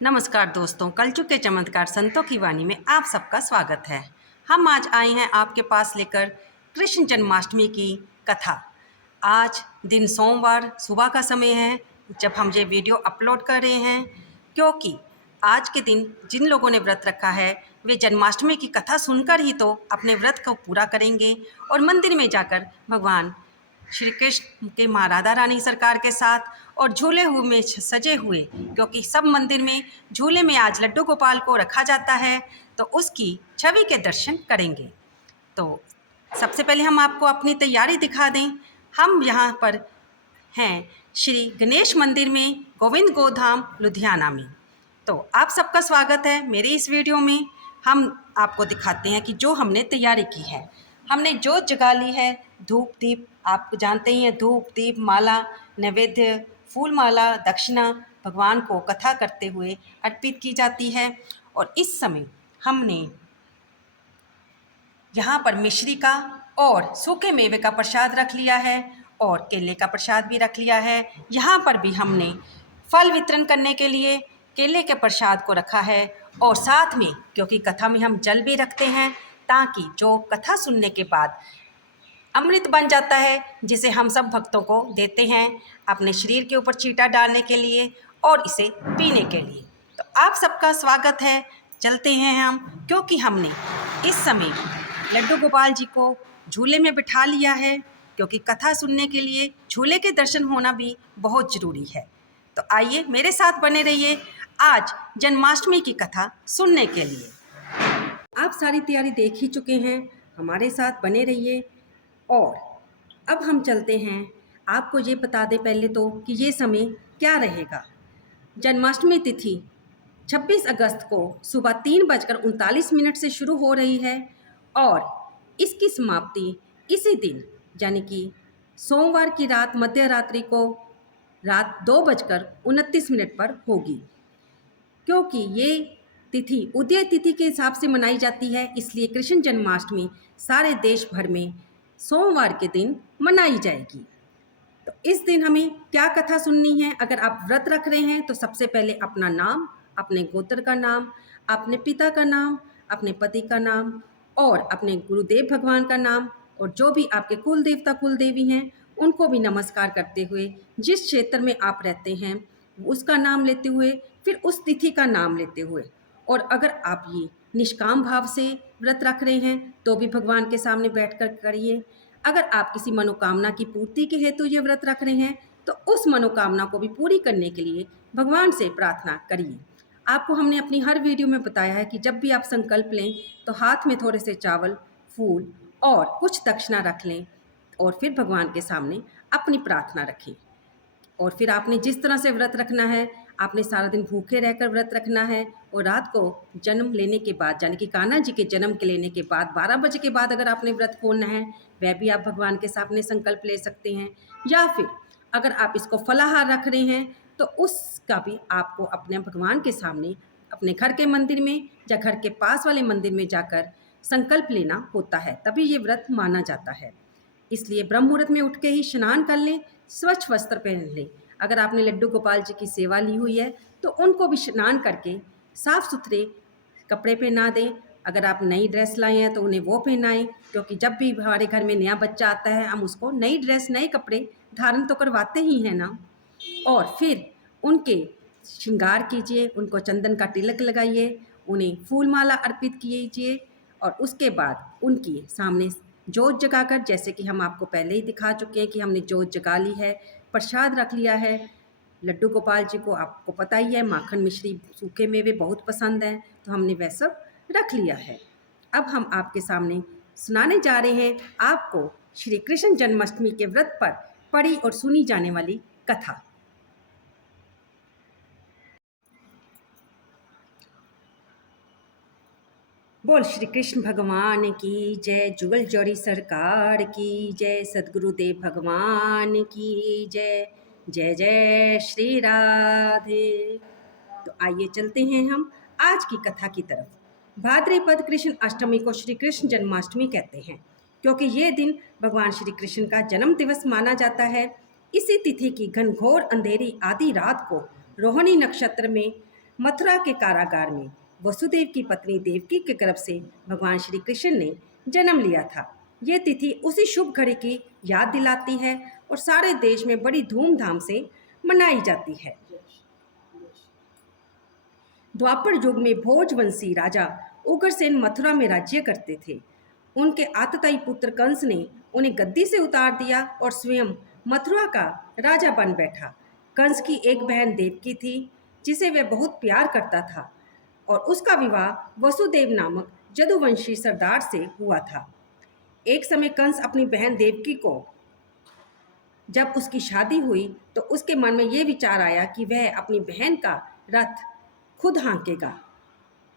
नमस्कार दोस्तों, कलयुग के चमत्कार संतों की वाणी में आप सबका स्वागत है। हम आज आए हैं आपके पास लेकर कृष्ण जन्माष्टमी की कथा। आज दिन सोमवार सुबह का समय है जब हम ये वीडियो अपलोड कर रहे हैं, क्योंकि आज के दिन जिन लोगों ने व्रत रखा है वे जन्माष्टमी की कथा सुनकर ही तो अपने व्रत को पूरा करेंगे और मंदिर में जाकर भगवान श्री कृष्ण के माँ राधा रानी सरकार के साथ और झूले हुए में सजे हुए, क्योंकि सब मंदिर में झूले में आज लड्डू गोपाल को रखा जाता है, तो उसकी छवि के दर्शन करेंगे। तो सबसे पहले हम आपको अपनी तैयारी दिखा दें। हम यहाँ पर हैं श्री गणेश मंदिर में, गोविंद गोधाम लुधियाना में। तो आप सबका स्वागत है मेरे इस वीडियो में। हम आपको दिखाते हैं कि जो हमने तैयारी की है। हमने जोत जगा ली है, धूप दीप आप जानते ही हैं, धूप दीप माला नैवेद्य फूल माला दक्षिणा भगवान को कथा करते हुए अर्पित की जाती है। और इस समय हमने यहाँ पर मिश्री का और सूखे मेवे का प्रसाद रख लिया है और केले का प्रसाद भी रख लिया है। यहाँ पर भी हमने फल वितरण करने के लिए केले के प्रसाद को रखा है और साथ में, क्योंकि कथा में हम जल भी रखते हैं ताकि जो कथा सुनने के बाद अमृत बन जाता है, जिसे हम सब भक्तों को देते हैं अपने शरीर के ऊपर छींटा डालने के लिए और इसे पीने के लिए। तो आप सबका स्वागत है। चलते हैं हम, क्योंकि हमने इस समय लड्डू गोपाल जी को झूले में बिठा लिया है, क्योंकि कथा सुनने के लिए झूले के दर्शन होना भी बहुत ज़रूरी है। तो आइए मेरे साथ बने रहिए आज जन्माष्टमी की कथा सुनने के लिए। आप सारी तैयारी देख ही चुके हैं, हमारे साथ बने रहिए। और अब हम चलते हैं, आपको ये बता दें पहले तो कि ये समय क्या रहेगा। जन्माष्टमी तिथि 26 अगस्त को सुबह 3:39 से शुरू हो रही है और इसकी समाप्ति इसी दिन यानी कि सोमवार की रात मध्य रात्रि को रात 2:29 पर होगी। क्योंकि ये तिथि उदय तिथि के हिसाब से मनाई जाती है, इसलिए कृष्ण जन्माष्टमी सारे देश भर में सोमवार के दिन मनाई जाएगी। तो इस दिन हमें क्या कथा सुननी है? अगर आप व्रत रख रहे हैं तो सबसे पहले अपना नाम, अपने गोत्र का नाम, अपने पिता का नाम, अपने पति का नाम और अपने गुरुदेव भगवान का नाम और जो भी आपके कुल देवता कुल देवी हैं उनको भी नमस्कार करते हुए, जिस क्षेत्र में आप रहते हैं उसका नाम लेते हुए, फिर उस तिथि का नाम लेते हुए, और अगर आप ये निष्काम भाव से व्रत रख रहे हैं तो भी भगवान के सामने बैठकर करिए। अगर आप किसी मनोकामना की पूर्ति के हेतु ये व्रत रख रहे हैं तो उस मनोकामना को भी पूरी करने के लिए भगवान से प्रार्थना करिए। आपको हमने अपनी हर वीडियो में बताया है कि जब भी आप संकल्प लें तो हाथ में थोड़े से चावल, फूल और कुछ दक्षिणा रख लें और फिर भगवान के सामने अपनी प्रार्थना रखें। और फिर आपने जिस तरह से व्रत रखना है, आपने सारा दिन भूखे रहकर व्रत रखना है और रात को जन्म लेने के बाद यानी कि कान्हा जी के जन्म के लेने के बाद 12 बजे के बाद अगर आपने व्रत खोलना है, वह भी आप भगवान के सामने संकल्प ले सकते हैं। या फिर अगर आप इसको फलाहार रख रहे हैं तो उसका भी आपको अपने भगवान के सामने अपने घर के मंदिर में या घर के पास वाले मंदिर में जाकर संकल्प लेना होता है, तभी ये व्रत माना जाता है। इसलिए ब्रह्म मुहूर्त में उठ के ही स्नान कर लें, स्वच्छ वस्त्र पहन लें। अगर आपने लड्डू गोपाल जी की सेवा ली हुई है तो उनको भी स्नान करके साफ़ सुथरे कपड़े पहना दें। अगर आप नई ड्रेस लाए हैं तो उन्हें वो पहनाएं, क्योंकि जब भी हमारे घर में नया बच्चा आता है हम उसको नई ड्रेस नए कपड़े धारण तो करवाते ही हैं ना। और फिर उनके श्रृंगार कीजिए, उनको चंदन का तिलक लगाइए, उन्हें फूल माला अर्पित कीजिए और उसके बाद उनकी सामने जोत जगाकर, जैसे कि हम आपको पहले ही दिखा चुके हैं कि हमने जोत जगा ली है, प्रसाद रख लिया है। लड्डू गोपाल जी को आपको पता ही है माखन मिश्री सूखे मेवे बहुत पसंद हैं, तो हमने वह सब रख लिया है। अब हम आपके सामने सुनाने जा रहे हैं आपको श्री कृष्ण जन्माष्टमी के व्रत पर पढ़ी और सुनी जाने वाली कथा। बोल श्री कृष्ण भगवान की जय, जुगल जोड़ी सरकार की जय, सदगुरुदेव भगवान की जय, जय जय श्री राधे। तो आइए चलते हैं हम आज की कथा की तरफ। भाद्रपद कृष्ण अष्टमी को श्री कृष्ण जन्माष्टमी कहते हैं, क्योंकि ये दिन भगवान श्री कृष्ण का जन्म दिवस माना जाता है। इसी तिथि की घनघोर अंधेरी आधी रात को रोहिणी नक्षत्र में मथुरा के कारागार में वसुदेव की पत्नी देवकी के गर्भ से भगवान श्री कृष्ण ने जन्म लिया था। ये तिथि उसी शुभ घड़ी की याद दिलाती है और सारे देश में बड़ी धूमधाम से मनाई जाती है। द्वापर युग में भोजवंशी राजा उग्रसेन मथुरा में राज्य करते थे। उनके आतताई पुत्र कंस ने उन्हें गद्दी से उतार दिया और स्वयं मथुरा का राजा बन बैठा। कंस की एक बहन देवकी थी जिसे वह बहुत प्यार करता था और उसका विवाह वसुदेव नामक जदुवंशी सरदार से हुआ था। एक समय कंस अपनी बहन देवकी को जब उसकी शादी हुई तो उसके मन में ये विचार आया कि वह अपनी बहन का रथ खुद हाँकेगा।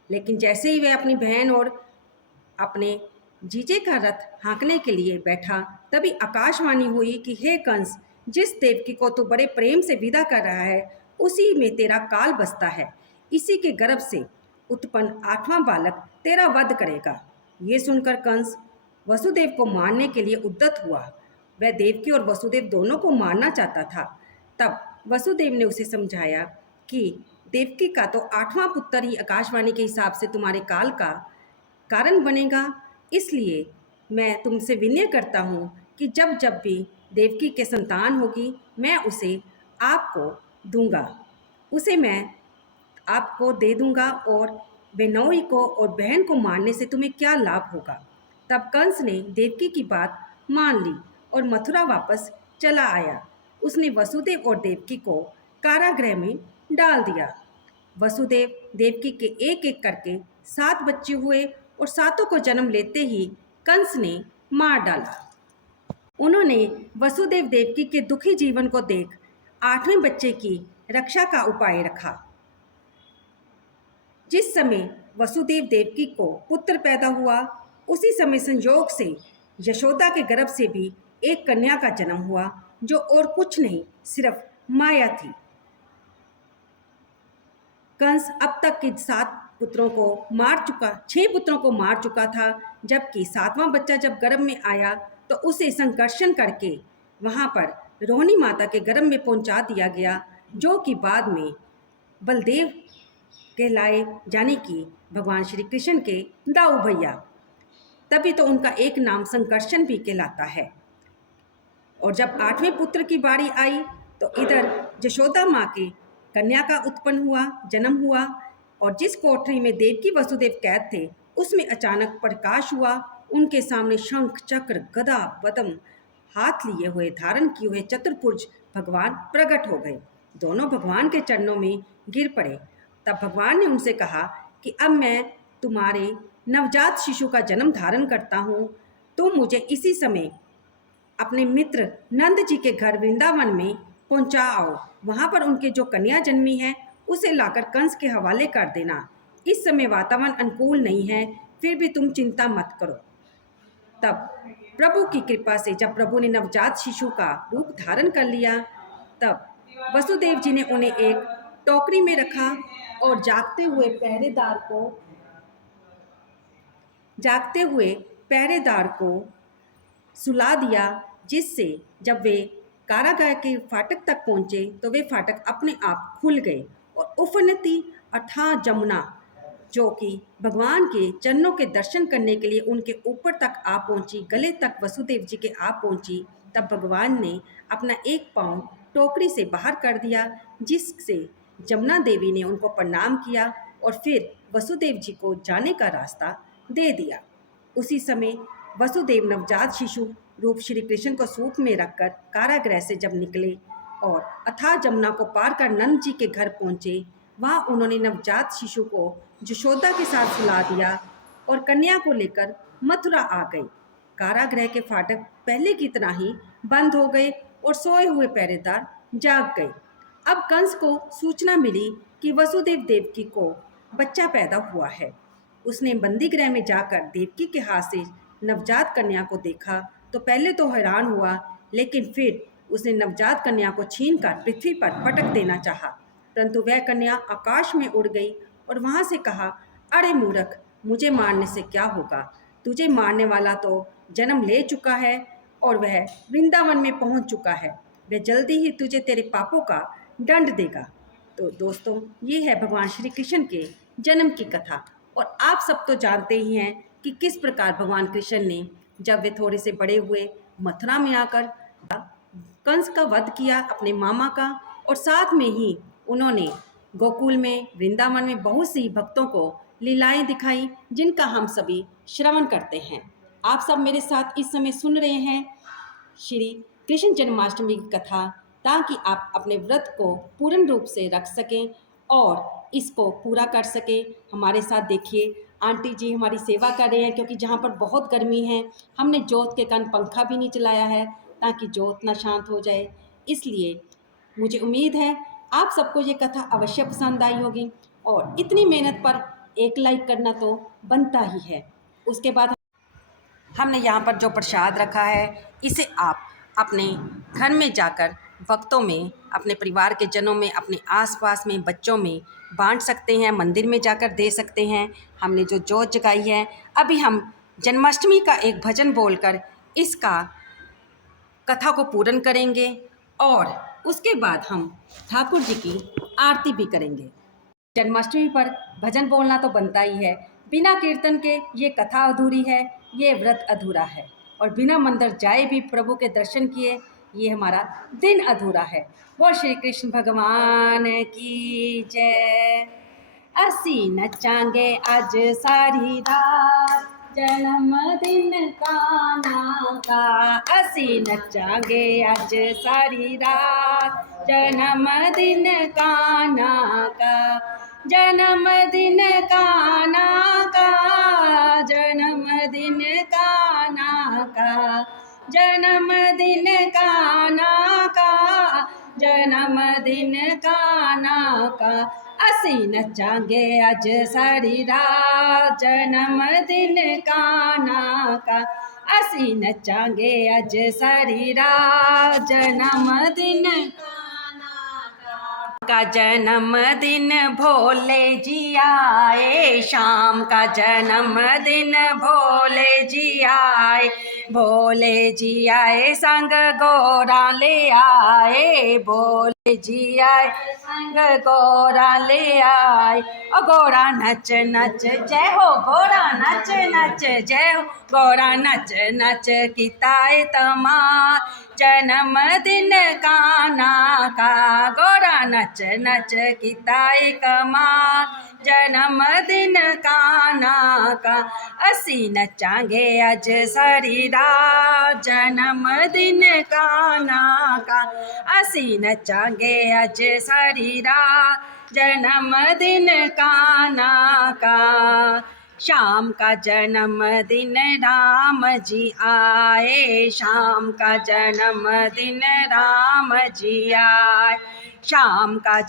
लेकिन जैसे ही वह अपनी बहन और अपने जीजे का रथ हाँकने के लिए बैठा, तभी आकाशवाणी हुई कि हे कंस, जिस देवकी को तू बड़े प्रेम से विदा कर रहा है उसी में तेरा काल बसता है। इसी के गर्भ से उत्पन्न 8वां बालक तेरा वध करेगा। ये सुनकर कंस वसुदेव को मारने के लिए उद्यत हुआ। वह देवकी और वसुदेव दोनों को मारना चाहता था। तब वसुदेव ने उसे समझाया कि देवकी का तो 8वां पुत्र ही आकाशवाणी के हिसाब से तुम्हारे काल का कारण बनेगा, इसलिए मैं तुमसे विनय करता हूँ कि जब जब भी देवकी के संतान होगी मैं उसे आपको दूंगा, उसे मैं आपको दे दूंगा और बेनौई को और बहन को मारने से तुम्हें क्या लाभ होगा। तब कंस ने देवकी की बात मान ली और मथुरा वापस चला आया। उसने वसुदेव और देवकी को कारागृह में डाल दिया। वसुदेव देवकी के एक एक करके 7 बच्चे हुए और सातों को जन्म लेते ही कंस ने मार डाला। उन्होंने वसुदेव देवकी के दुखी जीवन को देख 8वें बच्चे की रक्षा का उपाय रखा। जिस समय वसुदेव देवकी को पुत्र पैदा हुआ उसी समय संयोग से यशोदा के गर्भ से भी एक कन्या का जन्म हुआ, जो और कुछ नहीं सिर्फ माया थी। कंस अब तक के 6 पुत्रों को मार चुका था, जबकि 7वां बच्चा जब गर्भ में आया तो उसे संकर्षण करके वहां पर रोहिणी माता के गर्भ में पहुंचा दिया गया, जो कि बाद में बलदेव कहलाए, जाने की भगवान श्री कृष्ण के दाऊ भैया। तभी तो उनका एक नाम संकर्षण भी कहलाता है। और जब 8वें पुत्र की बारी आई तो इधर यशोदा माँ के कन्या का जन्म हुआ और जिस कोठरी में देवकी वसुदेव कैद थे उसमें अचानक प्रकाश हुआ। उनके सामने शंख चक्र गदा पद्म हाथ लिए हुए धारण किए हुए चतुर्भुज भगवान प्रकट हो गए। दोनों भगवान के चरणों में गिर पड़े। तब भगवान ने उनसे कहा कि अब मैं तुम्हारे नवजात शिशु का जन्म धारण करता हूँ। तुम मुझे इसी समय अपने मित्र नंद जी के घर वृंदावन में पहुंचा आओ। वहां पर उनके जो कन्या जन्मी है उसे लाकर कंस के हवाले कर देना। इस समय वातावरण अनुकूल नहीं है, फिर भी तुम चिंता मत करो। तब प्रभु की कृपा से जब प्रभु ने नवजात शिशु का रूप धारण कर लिया, तब वसुदेव जी ने उन्हें एक टोकरी में रखा और जागते हुए पहरेदार को सुला दिया, जिससे जब वे कारागार के फाटक तक पहुंचे तो वे फाटक अपने आप खुल गए और उफनती अथाह जमुना, जो कि भगवान के चरणों के दर्शन करने के लिए उनके ऊपर तक आ पहुंची, गले तक वसुदेव जी के आ पहुंची। तब भगवान ने अपना एक पाँव टोकरी से बाहर कर दिया, जिससे जमुना देवी ने उनको प्रणाम किया और फिर वसुदेव जी को जाने का रास्ता दे दिया। उसी समय वसुदेव नवजात शिशु रूप श्री कृष्ण को सूप में रखकर कारागृह से जब निकले और अथाह जमुना को पार कर नंद जी के घर पहुंचे, वहां उन्होंने नवजात शिशु को यशोदा के साथ सुला दिया और कन्या को लेकर मथुरा आ गए। कारागृह के फाटक पहले की तरह ही बंद हो गए और सोए हुए पहरेदार जाग गए। अब कंस को सूचना मिली कि वसुदेव देवकी को बच्चा पैदा हुआ है। उसने बंदीगृह में जाकर देवकी के हाथ से नवजात कन्या को देखा तो पहले तो हैरान हुआ, लेकिन फिर उसने नवजात कन्या को छीनकर पृथ्वी पर पटक देना चाहा, परंतु वह कन्या आकाश में उड़ गई और वहां से कहा, अरे मूर्ख, मुझे मारने से क्या होगा? तुझे मारने वाला तो जन्म ले चुका है और वह वृंदावन में पहुंच चुका है। वह जल्दी ही तुझे तेरे पापों का दंड देगा। तो दोस्तों, ये है भगवान श्री कृष्ण के जन्म की कथा। और आप सब तो जानते ही हैं कि किस प्रकार भगवान कृष्ण ने, जब वे थोड़े से बड़े हुए, मथुरा में आकर कंस का वध किया अपने मामा का, और साथ में ही उन्होंने गोकुल में, वृंदावन में बहुत सी भक्तों को लीलाएं दिखाई, जिनका हम सभी श्रवण करते हैं। आप सब मेरे साथ इस समय सुन रहे हैं श्री कृष्ण जन्माष्टमी की कथा, ताकि आप अपने व्रत को पूर्ण रूप से रख सकें और इसको पूरा कर सकें। हमारे साथ देखिए, आंटी जी हमारी सेवा कर रहे हैं, क्योंकि जहाँ पर बहुत गर्मी है, हमने जोत के कारण पंखा भी नहीं चलाया है ताकि जोत ना शांत हो जाए। इसलिए मुझे उम्मीद है आप सबको ये कथा अवश्य पसंद आई होगी, और इतनी मेहनत पर एक लाइक करना तो बनता ही है। उसके बाद हमने यहाँ पर जो प्रसाद रखा है, इसे आप अपने घर में जाकर भक्तों में, अपने परिवार के जनों में, अपने आसपास में बच्चों में बांट सकते हैं, मंदिर में जाकर दे सकते हैं। हमने जो जोत जगाई है, अभी हम जन्माष्टमी का एक भजन बोलकर इसका कथा को पूर्ण करेंगे, और उसके बाद हम ठाकुर जी की आरती भी करेंगे। जन्माष्टमी पर भजन बोलना तो बनता ही है, बिना कीर्तन के ये कथा अधूरी है, ये व्रत अधूरा है, और बिना मंदिर जाए भी प्रभु के दर्शन किए ये हमारा दिन अधूरा है। बोल श्री कृष्ण भगवान की जय। असी नचांगे आज सारी रात, जन्मदिन कान्हा का। असी नचांगे आज सारी रात, जन्मदिन कान्हा का। जन्मदिन कान्हा का, जन्मदिन कान्हा का। जन्मदिन कान्हा का, जन्मदिन कान्हा का। असी नचांगे आज सारी रात, जन्मदिन कान्हा का। असी नचांगे आज सारी रात, जन्मदिन का। जन्मदिन भोले जी आए, शाम का जन्मदिन भोले जी आए। भोले जी आए संग गोरा ले आए, भोले जी आए संग गोरा ले आए। ओ गोरा नच नच जय हो, गोरा नच नच जय हो, गोरा नच नच किताए तमार। जन्मदिन कान्हा का, गोरा नच नच किताए कमाल। जन्मदिन कान्हा का, असी नचांगे आज सारी रात, जन्मदिन कान्हा का। असी नचांगे आज सारी रात, जन्मदिन कान्हा का। शाम का जन्मदिन राम जी आए, शाम का जन्मदिन राम जी आए। शाम का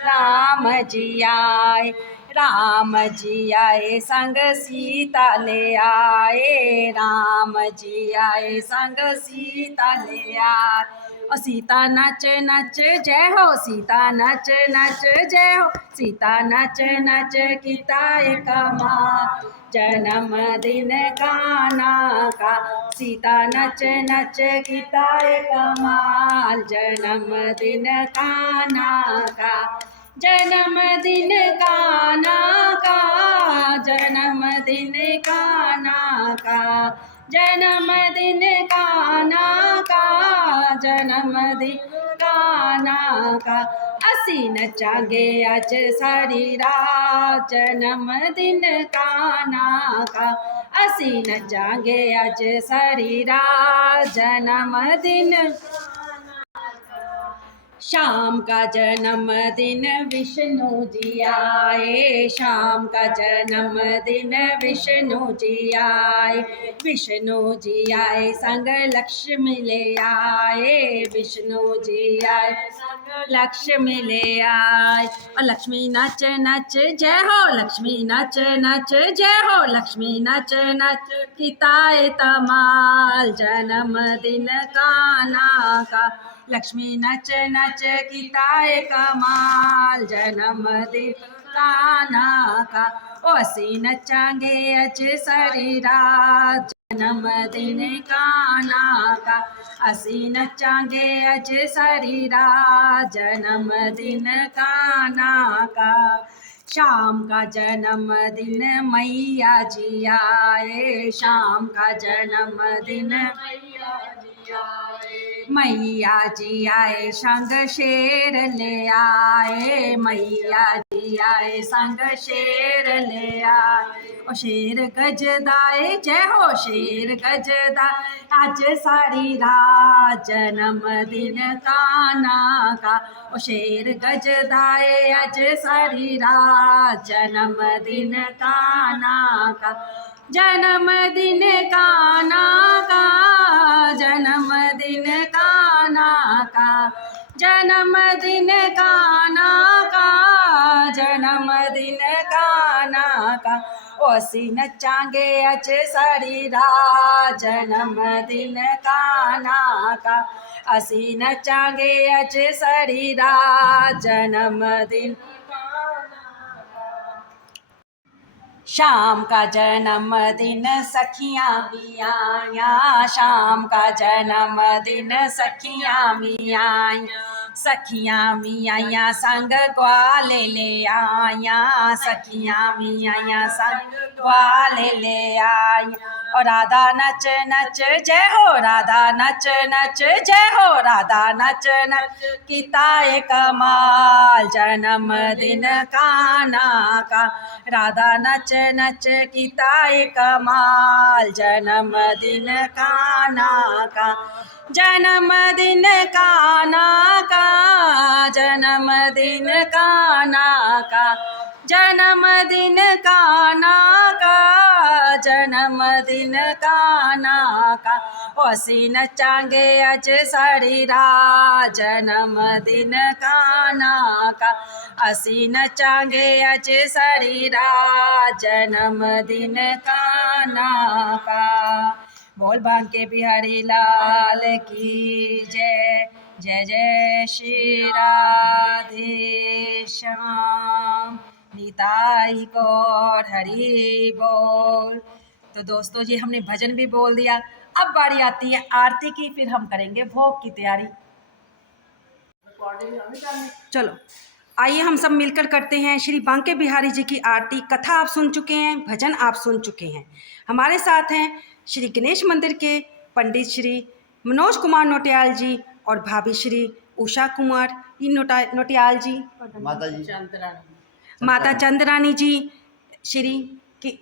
राम जी आए, राम जी आए संग सीता ले आए। राम जी आए संग सीता ले आए। और सीता नच नच जय हो, सीता नच नच जय हो, सीता नच नच किताए कमाल। जन्मदिन कान्हा का, सीता नच नच किताए कमाल। जन्मदिन कान्हा का, जन्मदिन कान्हा का। जन्मदिन कान्हा का, जन्मदिन कान्हा का। जन्मदिन कान्हा का, असी नचांगे आज सारी रात, जन्मदिन कान्हा का। असी नचांगे आज सारी रात, जन्मदिन। शाम का जन्मदिन विष्णु जी आए, शाम का जन्मदिन विष्णु जी आए। विष्णु जी आए संग लक्ष्मी ले आए, विष्णु जी आए संग लक्ष्मी ले आए। और लक्ष्मी नच नच जय हो, लक्ष्मी नच नच जय हो, लक्ष्मी नच नच किताए तमाल। जन्मदिन कान्हा का, लक्ष्मी नच नच किताए कमाल। जन्मदिन कान्हा का, ओ असी नचांगे आज सारी रात। जन्मदिन कान्हा का, असी नचांगे अज सारी रात जन्मदिन कान्हा का। शाम का जन्मदिन मैया जी आए, शाम का जन्मदिन मैया जी आए, मैया जी आए संग शेर ले आए, मैया जी आए संग शेर ले आए। ओ शेर गजदाए जय हो शेर गजदाए, आज सारी रात जन्मदिन कान्हा का। ओ शेर गजदाए आज सारी रात जन्मदिन कान्हा का, जन्मदिन कान्हा का, जन्मदिन कान्हा का, जन्मदिन कान्हा का, जन्मदिन कान्हा का। ओ असी नचांगे अज सारी रात जन्मदिन कान्हा का, असी नचांगे अज सारी रात जन्मदिन। शाम का जन्मदिन सखियाँ भी आईं, शाम का जन्मदिन सखियाँ भी आईं, सखियाँ भी आईं संग ग्वाले ले आईं, सखियाँ भी आईं संग ग्वाले ले आईं। और राधा नच नच जय हो राधा नच नच जय हो राधा नच नच, किता कमाल जन्मदिन कान्हा का। राधा नच नच किता कमाल जन्मदिन कान्हा का, जन्मदिन कान्हा का, जन्मदिन कान्हा का, जन्मदिन कान्हा का, जन्मदिन कान्हा का। ओ असी नचांगे अज सारी रात जन्मदिन कान्हा का, असी नचांगे अज सारी रात जन्मदिन कान्हा का। बोल बांके बिहारी लाल की जय, जय जय श्री राधे श्याम, निताई गौर हरि बोल। तो दोस्तों जी हमने भजन भी बोल दिया, अब बारी आती है आरती की, फिर हम करेंगे भोग की तैयारी। चलो आइए हम सब मिलकर करते हैं श्री बांके बिहारी जी की आरती। कथा आप सुन चुके हैं, भजन आप सुन चुके हैं। हमारे साथ हैं श्री गणेश मंदिर के पंडित श्री मनोज कुमार नोटियाल जी और भाभी श्री उषा कुमार नोटियाल जी, माता चंद्रानी जी, श्री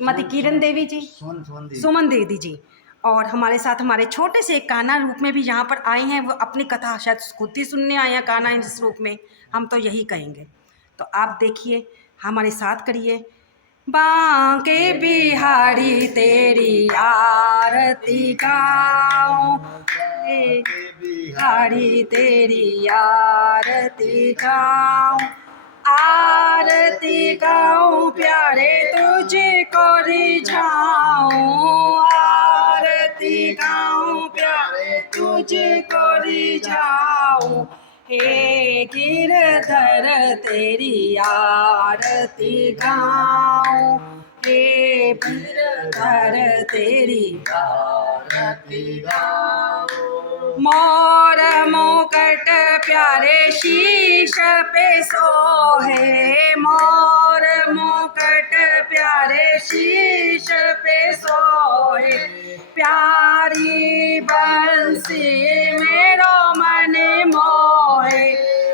मती किरण देवी जी, सुमन देवी जी, और हमारे साथ हमारे छोटे से कान्हा रूप में भी यहाँ पर आए हैं। वो अपनी कथा शायद खुद ही सुनने आए हैं कान्हा इस रूप में, हम तो यही कहेंगे। तो आप देखिए हमारे साथ करिए। बांके बिहारी तेरी आरती गाऊं, बिहारी तेरी आरती गाऊं, आरती गाऊं प्यारे तुझको रिझाऊं, आरती गाऊं प्यारे तुझको रिझाऊं। हे गिरधर तेरी आरती गाऊं, हे गिरधर तेरी आरती गाऊं। मोर मुकुट प्यारे शीश पे सोहे, मोर मुकुट प्यारे शीश पे सोहे, प्यारी बंसी मेरो मन मोहे,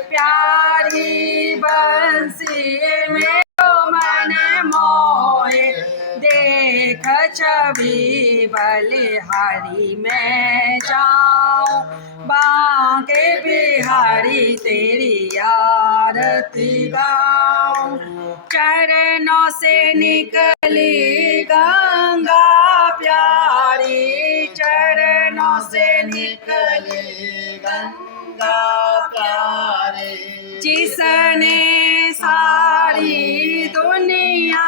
प्यारी बंसी मेरो मन मोहे। देख छवि बलिहारी में जाऊं, बांके बिहारी तेरी आरती गाऊं। चरणों से निकली गंगा प्यारी, चरणों से निकली गंगा प्यारी, जिसने सारी दुनिया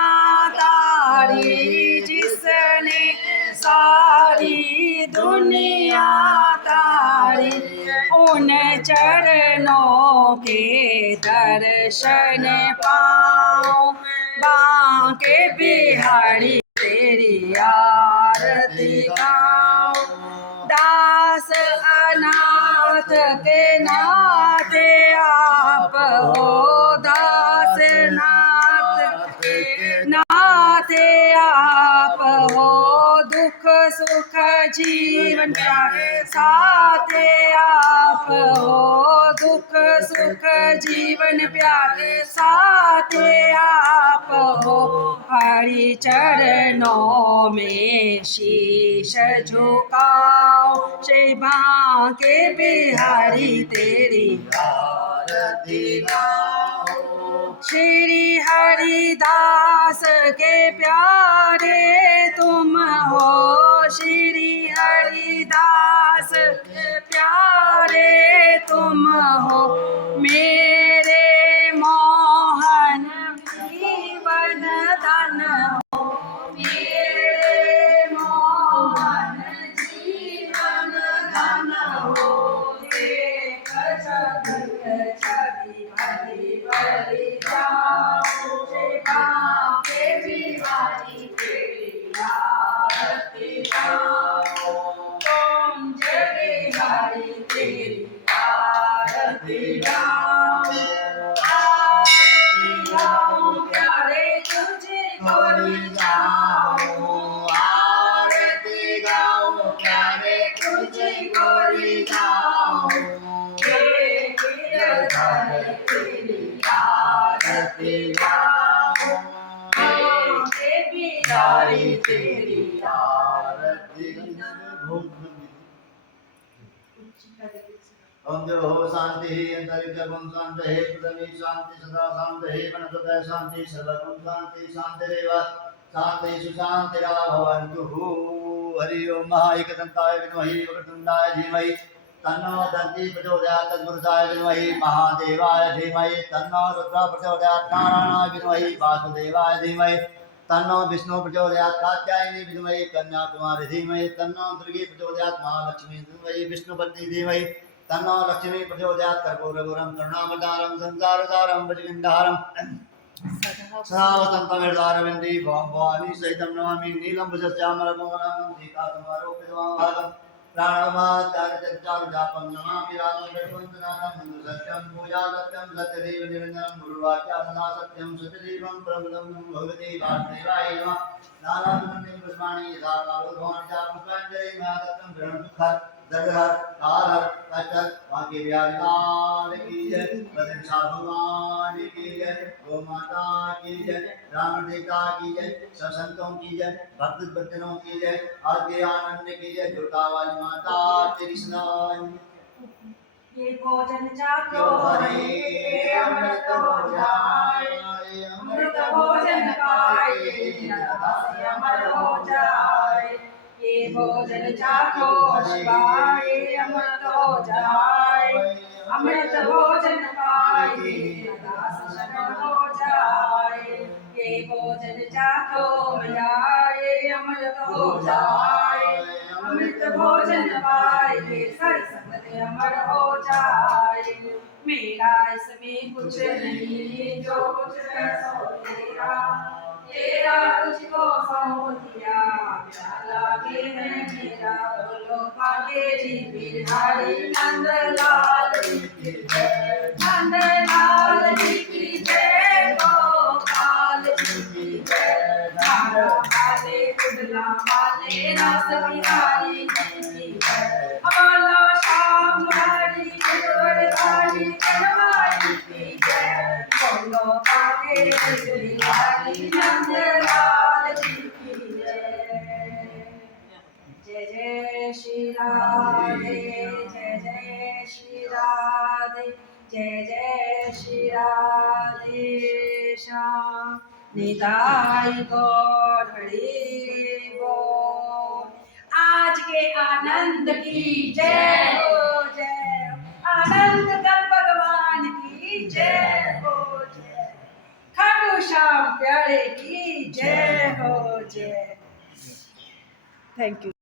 तारी, जिसने सारी दुनिया तारी। उन चरणों के दर्शन पाऊं, बांके बिहारी तेरी आरती गाओ। दास अनाथ के नाथे आप हो, दास नाथ के नाथे आप हो। दुख सुख जीवन प्यारे साथे आप हो, दुख सुख जीवन प्यारे साथे आप हो। हरि चरणों में शीश झुकाओ, श्री बांके बिहारी तेरी आरती गाओ। श्री हरिदास के प्यारे तुम हो, श्री हरिदास के प्यारे तुम हो। मेरे मोहन जीवन धन हो, मेरे मोहन जीवन धन हो। देख जगत छवि भली भली जाओ, श्री बांके बिहारी तेरी आरती गाओ। ओम जय बिहारी तेरी आरती गाओ। आरती गाओ प्यारे तुझे गोरी जाओ, आरती गाओ प्यारे तुझे गोरी जाओ। तेरी आरती गाओ, बांके बिहारी तेरी आरती। ओम जो हो शांति ही अंतरिक्ष गुण शांति है, पृथ्वी शांति सदा शांति है, वनस्पतय शांति सर्वगुण शांति शांतिरेव शांति सुशांतिरा भवन्तु। हरि ओम। महाएकदन्ताय विद्महे वक्रतुण्डाय धीमहि तन्नो दन्ती प्रचोदयात्। तत्पुरुषाय विद्महे महादेवाय धीमहि तन्नो रुद्रः प्रचोदयात्। नारायणाय विद्महे वासुदेवाय धीमहि तन्नो विष्णु प्रचोदयात्। कात्यायनी विद्महे कन्याकुमारी धीमहि तन्नो दुर्गे प्रचोदयात्। महालक्ष्मी धीमहि विष्णुपत्नी धीमहि तन्नो लक्ष्मी प्रचोदयात्। कर्पूरगौरं करुणावतारं संसारसारं भुजगेन्द्रहारं सदा वसन्तं हृदयारविन्दे भवानी सहितं नमामि। नीलम्बुजश्यामलकोमलं सीतासमारोपितमाभागं प्राणमाचार्यचर्चारुजापं नमामि। रामलक्ष्मणसनाथं मन्दसत्यं पूजा सत्यं सत्यदेव निरञ्जनं गुरुवाक्या सदा सत्यं सत्यदेवं प्रमुदं भगवते वासुदेवाय नमः। नारायणं पुष्पाणि यथा कालो भवानि च पुष्पाञ्जलिं मया दत्तं ग्रहणं दुःखं दर्दहर कालहर कष्ट। बांके बिहारी लाल की जय, बद्रीनाथ भगवान की जय, गौ माता की जय, राम देवता की जय, सब संतों की जय, भक्त बच्चनों की जय, आज के आनंद की जय। जोता वाली माता तेरी सदाई। ये भोजन चाखो हरे अमृत हो जाए, अमृत भोजन पाए अमर हो जाए। ये भोजन चाखो शिवाय अमृत हो जाए, अमृत भोजन पाए दास शरण हो जाए। ये भोजन चाखो मिलाए अमृत हो जाए, अमृत भोजन पाए सारी संगत अमर हो जाए। मेरा इसमें कुछ नहीं, जो कुछ है सो तेरा, तेरा तुझको सौंप दिया, प्याला के है मेरा। बोलो बांके बिहारी नंद लाल की जय, नंद लाल की जय, गोपाल की जय। नारा वाले कुडला वाले रस बिहारी की जय। बोलो श्याम हरि गुरवारी कनवारी की जय। बोलो बांके बिहारी नंद लाल की जय। जय जय श्री राधे, जय जय श्री राधे, जय जय श्री राधे श्याम। निताई गौर हरि बोल। आज के आनंद की जय हो, जय हो। आनंद गण भगवान की जय हो, जय। खाटू श्याम प्यारे की जय हो, जय। Thank you.